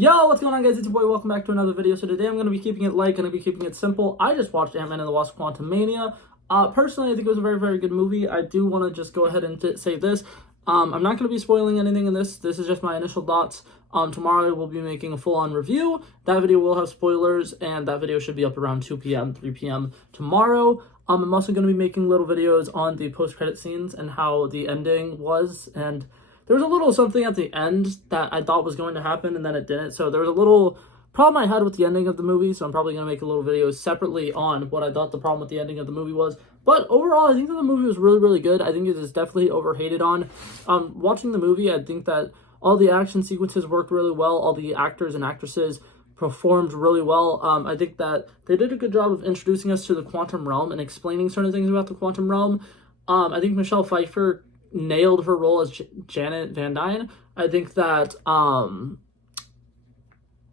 Yo, what's going on, guys? It's your boy. Welcome back to another video. So today I'm going to be keeping it light, going to be keeping it simple. I just watched Antman and the Wasp: Quantumania. Personally, I think it was a very, very good movie. I do want to just go ahead and say this. I'm not going to be spoiling anything in this. This is just my initial thoughts. Tomorrow we'll be making a full-on review. That video will have spoilers, and that video should be up around 2 p.m., 3 p.m. tomorrow. I'm also going to be making little videos on the post-credit scenes and how the ending was, and there was a little something at the end that I thought was going to happen, and then it didn't. So there was a little problem I had with the ending of the movie, so I'm probably going to make a little video separately on what I thought the problem with the ending of the movie was. But overall, I think that the movie was really, really good. I think it is definitely overhated on. Watching the movie, I think that all the action sequences worked really well. All the actors and actresses performed really well. I think that they did a good job of introducing us to the quantum realm and explaining certain things about the quantum realm. I think Michelle Pfeiffer nailed her role as Janet Van Dyne. I think that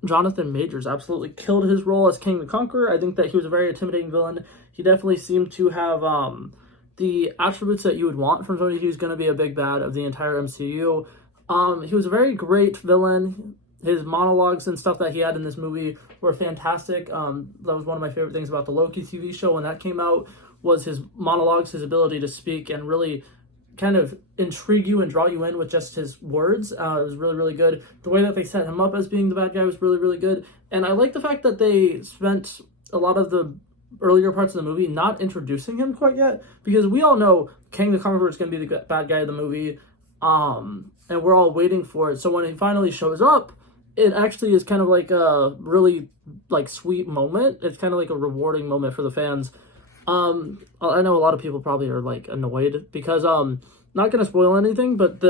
Jonathan Majors absolutely killed his role as King the Conqueror. I think that he was a very intimidating villain. He definitely seemed to have the attributes that you would want from somebody who's going to be a big bad of the entire MCU. He was a very great villain. His monologues and stuff that he had in this movie were fantastic. That was one of my favorite things about the Loki TV show when that came out, was his monologues, his ability to speak and really kind of intrigue you and draw you in with just his words. It was really, really good. The way that they set him up as being the bad guy was really, really good. And I like the fact that they spent a lot of the earlier parts of the movie not introducing him quite yet, because we all know King the Conqueror is going to be the bad guy of the movie, and we're all waiting for it. So when he finally shows up, it actually is kind of like a really sweet moment. It's kind of like a rewarding moment for the fans. I know a lot of people probably are annoyed because not gonna spoil anything, but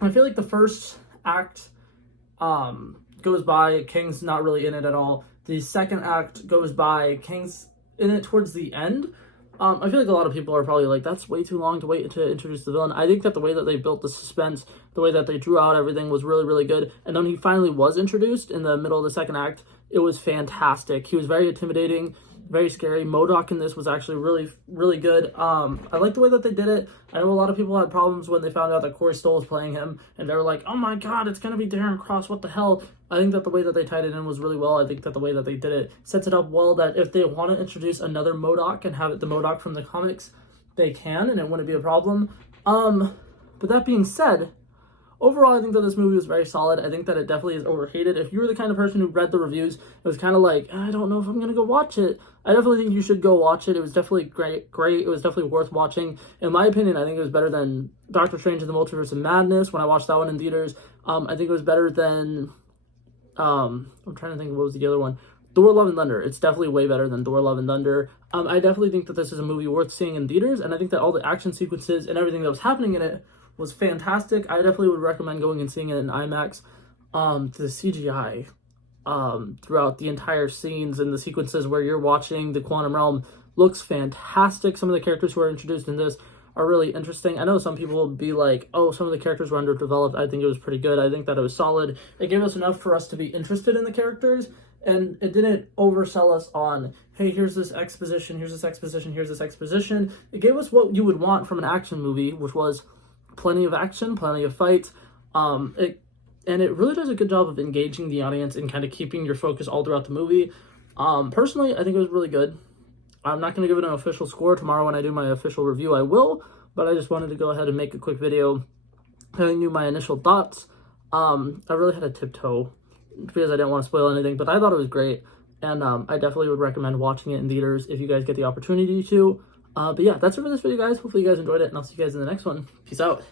I feel like the first act goes by, King's not really in it at all. The second act goes by, King's in it towards the end. I feel like a lot of people are probably like, that's way too long to wait to introduce the villain. I think that the way that they built the suspense, the way that they drew out everything was really, really good. And then he finally was introduced in the middle of the second act. It was fantastic. He was very intimidating, very scary. MODOK in this was actually really, really good. I like the way that they did it. I know a lot of people had problems when they found out that Corey Stoll was playing him, and they were like, oh my god, it's going to be Darren Cross, what the hell? I think that the way that they tied it in was really well. I think that the way that they did it sets it up well, that if they want to introduce another MODOK and have it the MODOK from the comics, they can, and it wouldn't be a problem. But that being said, overall, I think that this movie was very solid. I think that it definitely is overhated. If you were the kind of person who read the reviews, it was kind of like, I don't know if I'm going to go watch it. I definitely think you should go watch it. It was definitely great. It was definitely worth watching. In my opinion, I think it was better than Doctor Strange and the Multiverse of Madness when I watched that one in theaters. I think it was better than, I'm trying to think, what was the other one? Thor: Love and Thunder. It's definitely way better than Thor: Love and Thunder. I definitely think that this is a movie worth seeing in theaters, and I think that all the action sequences and everything that was happening in it was fantastic. I definitely would recommend going and seeing it in IMAX. The CGI throughout the entire scenes and the sequences where you're watching the quantum realm looks fantastic. Some of the characters who are introduced in this are really interesting. I know some people will be like, oh, some of the characters were underdeveloped. I think it was pretty good. I think that it was solid. It gave us enough for us to be interested in the characters, and it didn't oversell us on, hey, here's this exposition, here's this exposition, here's this exposition. It gave us what you would want from an action movie, which was plenty of action, plenty of fights. And it really does a good job of engaging the audience and kind of keeping your focus all throughout the movie. Personally, I think it was really good. I'm not going to give it an official score. Tomorrow when I do my official review, I will, but I just wanted to go ahead and make a quick video telling you my initial thoughts. I really had to tiptoe because I didn't want to spoil anything, but I thought it was great, and I definitely would recommend watching it in theaters if you guys get the opportunity to. But yeah, that's it for this video, guys. Hopefully you guys enjoyed it, and I'll see you guys in the next one. Peace out.